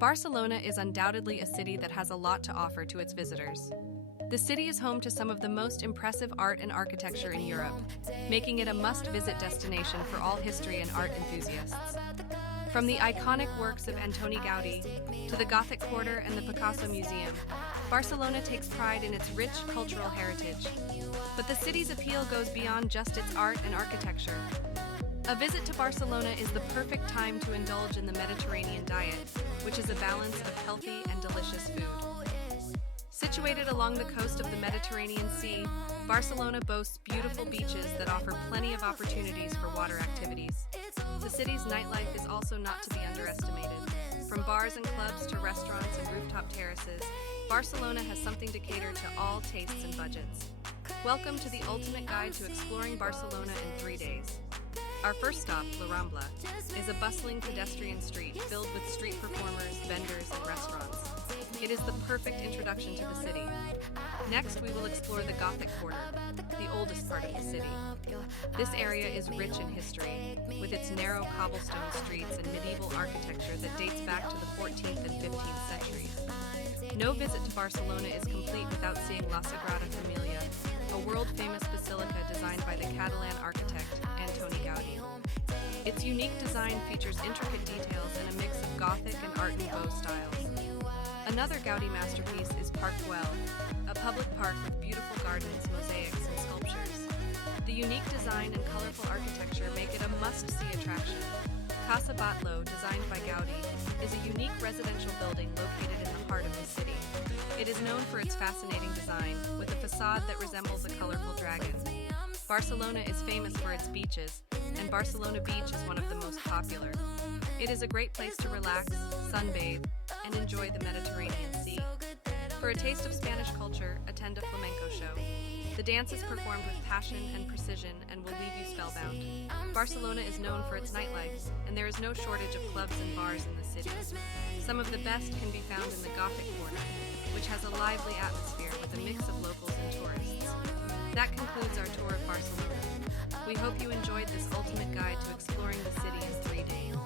Barcelona is undoubtedly a city that has a lot to offer to its visitors. The city is home to some of the most impressive art and architecture in Europe, making it a must-visit destination for all history and art enthusiasts. From the iconic works of Antoni Gaudí to the Gothic Quarter and the Picasso Museum, Barcelona takes pride in its rich cultural heritage. But the city's appeal goes beyond just its art and architecture. A visit to Barcelona is the perfect time to indulge in the Mediterranean diet, which is a balance of healthy and delicious food. Situated along the coast of the Mediterranean Sea, Barcelona boasts beautiful beaches that offer plenty of opportunities for water activities. The city's nightlife is also not to be underestimated. From bars and clubs to restaurants and rooftop terraces, Barcelona has something to cater to all tastes and budgets. Welcome to the ultimate guide to exploring Barcelona in 3 days. Our first stop, La Rambla, is a bustling pedestrian street filled with street performers, vendors, and restaurants. It is the perfect introduction to the city. Next, we will explore the Gothic Quarter, the oldest part of the city. This area is rich in history, with its narrow cobblestone streets and medieval architecture that dates back to the 14th and 15th centuries. No visit to Barcelona is complete without seeing La Sagrada Familia, a world-famous basilica designed by the Catalan architect Antoni Gaudí. Its unique design features intricate details and a mix of Gothic and Art Nouveau styles. Another Gaudí masterpiece is Parc Güell, a public park with beautiful gardens, mosaics, and sculptures. The unique design and colorful architecture make it a must-see attraction. Casa Batlló, designed by Gaudí, is a unique residential building located in the heart of the city. It is known for its fascinating design, with a facade that resembles a colorful dragon. Barcelona is famous for its beaches, and Barcelona Beach is one of the most popular. It is a great place to relax, sunbathe, and enjoy the Mediterranean Sea. For a taste of Spanish culture, attend a flamenco show. The dance is performed with passion and precision and will leave you spellbound. Barcelona is known for its nightlife, and there is no shortage of clubs and bars in the city. Some of the best can be found in the Gothic Quarter, which has a lively atmosphere with a mix of locals and tourists. That concludes our tour of Barcelona. We hope you enjoyed this ultimate guide to exploring the city in 3 days.